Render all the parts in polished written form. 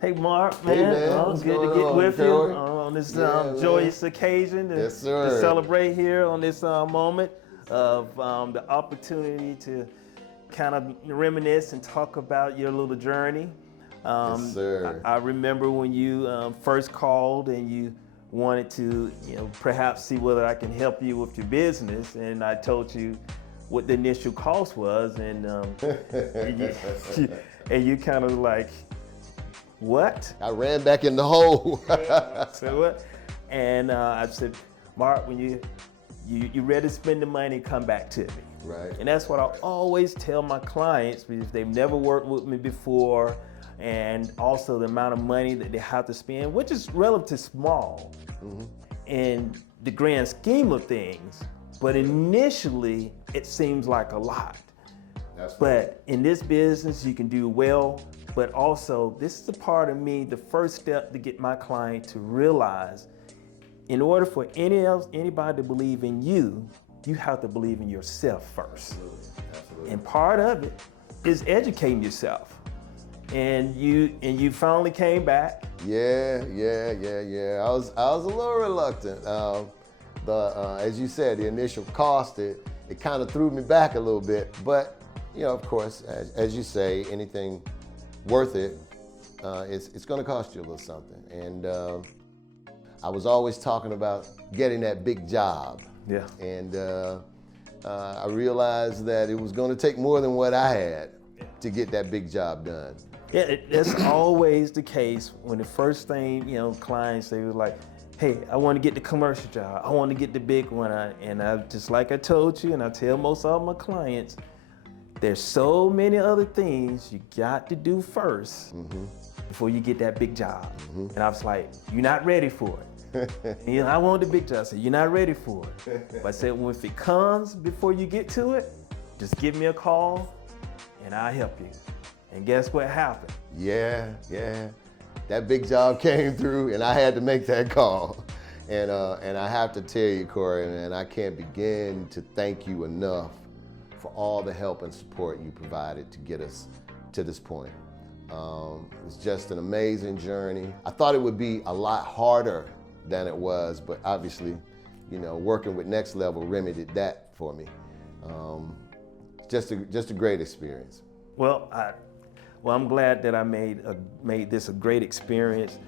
Hey Mark, Hey, man, man. oh, What's good to going get on, with you Corey? on this Yeah, joyous occasion to, Yes, sir. to celebrate here on this moment of the opportunity to kind of reminisce and talk about your little journey. Yes, sir. I remember when you first called and you wanted to, perhaps see whether I can help you with your business, and I told you what the initial cost was, and and you kind of like, what? I ran back in the hole. So what? And I said, Mark, when you ready to spend the money, come back to me. Right. And that's what I always tell my clients, because they've never worked with me before, and also the amount of money that they have to spend, which is relatively small in the grand scheme of things. But initially, it seems like a lot. But in this business, you can do well, but also this is a part of me, the first step to get my client to realize, in order for anybody to believe in you, you have to believe in yourself first. Absolutely. And part of it is educating yourself. And you finally came back. Yeah. I was a little reluctant. As you said, the initial cost, it kind of threw me back a little bit. But of course, as you say, anything worth it, it's going to cost you a little something. And I was always talking about getting that big job. Yeah. And I realized that it was going to take more than what I had to get that big job done. Yeah, that's always the case when the first thing, clients, they were like, hey, I want to get the commercial job. I want to get the big one. And I just like I told you, and I tell most of my clients, there's so many other things you got to do first before you get that big job. And I was like, you're not ready for it. I want the big job. I said, you're not ready for it. But I said, well, if it comes before you get to it, just give me a call and I'll help you. And guess what happened? Yeah. That big job came through and I had to make that call. And I have to tell you, Corey, and I can't begin to thank you enough for all the help and support you provided to get us to this point. It was just an amazing journey. I thought it would be a lot harder than it was, but obviously, working with Next Level remedied that for me. Just a great experience. Well, I'm glad that I made this a great experience.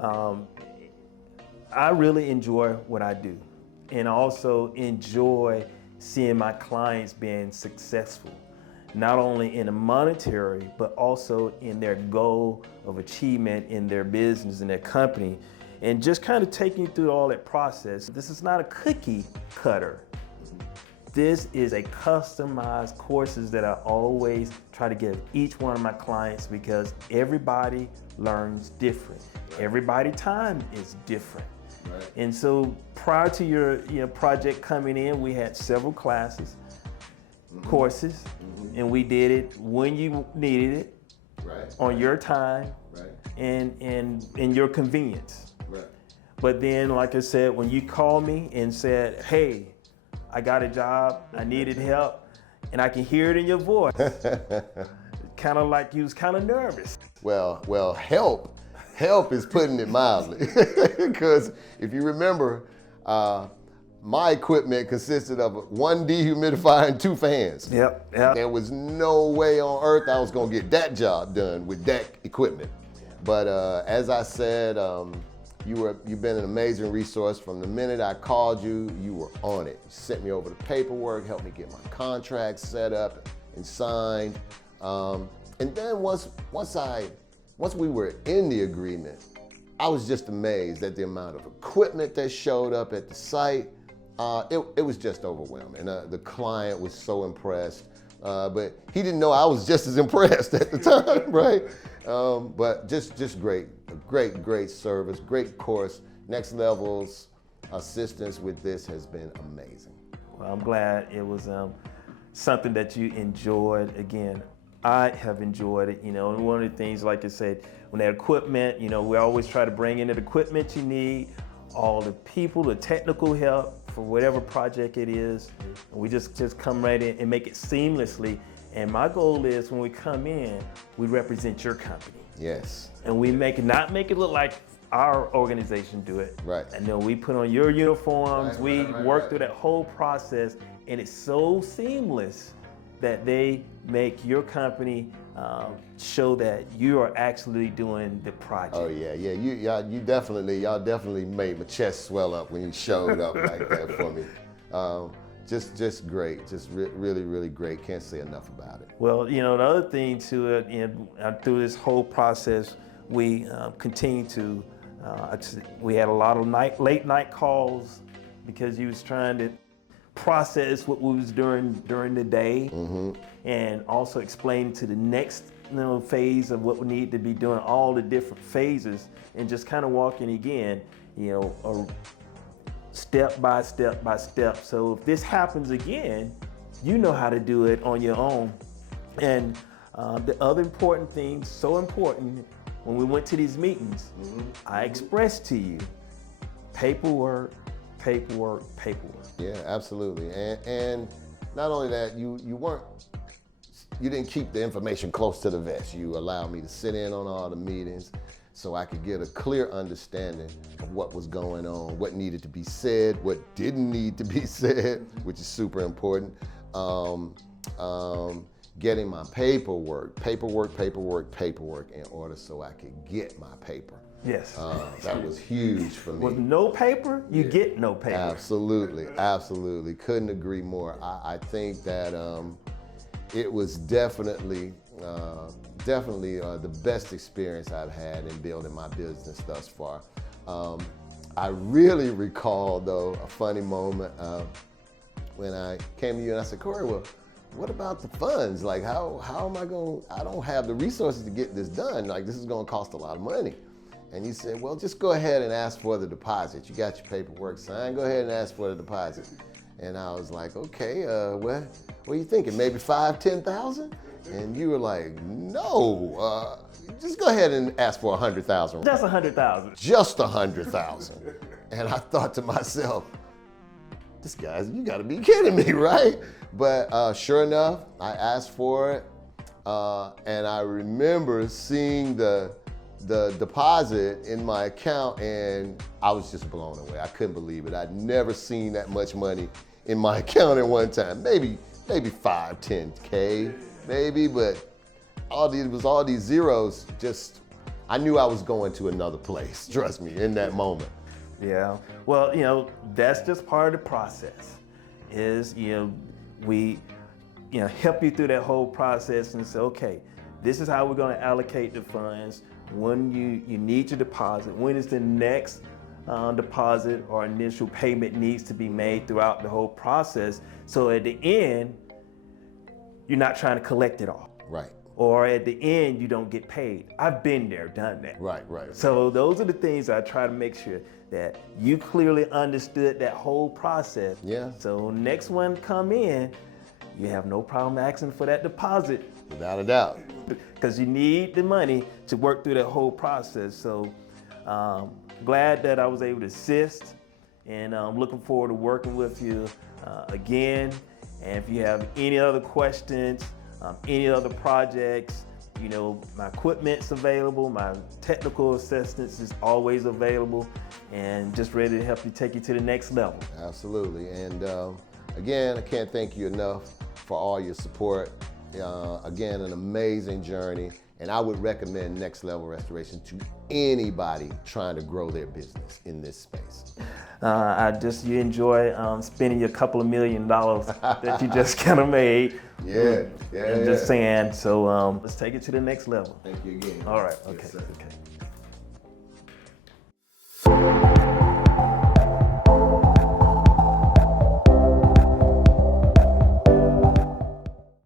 I really enjoy what I do, and also enjoy seeing my clients being successful, not only in a monetary, but also in their goal of achievement in their business and their company, and just kind of taking you through all that process. This is not a cookie cutter. This is a customized courses that I always try to give each one of my clients, because everybody learns different. Everybody's time is different. Right. And so prior to your project coming in, we had several classes, courses, and we did it when you needed it, on your time, and in your convenience. Right. But then, like I said, when you called me and said, hey, I got a job, I needed help, and I can hear it in your voice, kind of like you was kind of nervous. Well, help is putting it mildly. Because if you remember, my equipment consisted of one dehumidifier and 2 fans. Yep. There was no way on earth I was gonna get that job done with that equipment. But as I said, you've been an amazing resource. From the minute I called you, you were on it. You sent me over the paperwork, helped me get my contract set up and signed. And then once we were in the agreement, I was just amazed at the amount of equipment that showed up at the site. It was just overwhelming. The client was so impressed, but he didn't know I was just as impressed at the time, right? But just great service, great course. Next Level's assistance with this has been amazing. Well, I'm glad it was something that you enjoyed. Again, I have enjoyed it, and one of the things, like I said, when that equipment, we always try to bring in the equipment you need, all the people, the technical help for whatever project it is. And we just come right in and make it seamlessly. And my goal is when we come in, we represent your company. Yes. And we not make it look like our organization do it. Right. And then we put on your uniforms, Right, work through that whole process, and it's so seamless that they make your company show that you are actually doing the project. Oh yeah. Y'all definitely made my chest swell up when you showed up like that for me. Just great, just really, really great. Can't say enough about it. Well, the other thing to it, through this whole process, we continue to, we had a lot of late night calls because he was trying to process what we was doing during the day, and also explain to the next phase of what we need to be doing, all the different phases, and just kind of walking again, step by step by step. So if this happens again, you know how to do it on your own. And the other important thing, so important, when we went to these meetings, I expressed to you, paperwork. Yeah, absolutely. And not only that, you didn't keep the information close to the vest. You allowed me to sit in on all the meetings so I could get a clear understanding of what was going on, what needed to be said, what didn't need to be said, which is super important. Getting my paperwork in order so I could get my paper. Yes. That was huge for me. With no paper, you get no paper. Absolutely. Couldn't agree more. I think that it was definitely the best experience I've had in building my business thus far. I really recall, though, a funny moment when I came to you and I said, Corey, well, what about the funds? Like, how am I I don't have the resources to get this done. Like, this is gonna cost a lot of money. And you said, well, just go ahead and ask for the deposit. You got your paperwork signed, go ahead and ask for the deposit. And I was like, okay, what are you thinking? Maybe $5,000, $10,000? And you were like, no, just go ahead and ask for $100,000. Just $100,000. Just $100,000. And I thought to myself, this guy's, you gotta be kidding me, right? But sure enough, I asked for it. And I remember seeing the deposit in my account, and I was just blown away. I couldn't believe it. I'd never seen that much money in my account at one time. Maybe 5, 10K, maybe, but all these zeros. Just, I knew I was going to another place. Trust me, in that moment. Yeah. Well, that's just part of the process. Is we help you through that whole process and say, okay, this is how we're going to allocate the funds. When you need your deposit, when is the next deposit or initial payment needs to be made throughout the whole process. So at the end, you're not trying to collect it all. Right. Or at the end, you don't get paid. I've been there, done that. Right. So those are the things I try to make sure that you clearly understood that whole process. Yeah. So next one come in, you have no problem asking for that deposit. Without a doubt. Because you need the money to work through that whole process. So glad that I was able to assist, and I'm looking forward to working with you again. And if you have any other questions, any other projects, my equipment's available, my technical assistance is always available, and just ready to help you take you to the next level. Absolutely. And again, I can't thank you enough for all your support. Again, an amazing journey, and I would recommend Next Level Restoration to anybody trying to grow their business in this space. You enjoy spending your couple of $1 million that you just kind of made. Yeah. Just saying. So let's take it to the next level. Thank you again. All right. Yes, Okay. sir. Okay.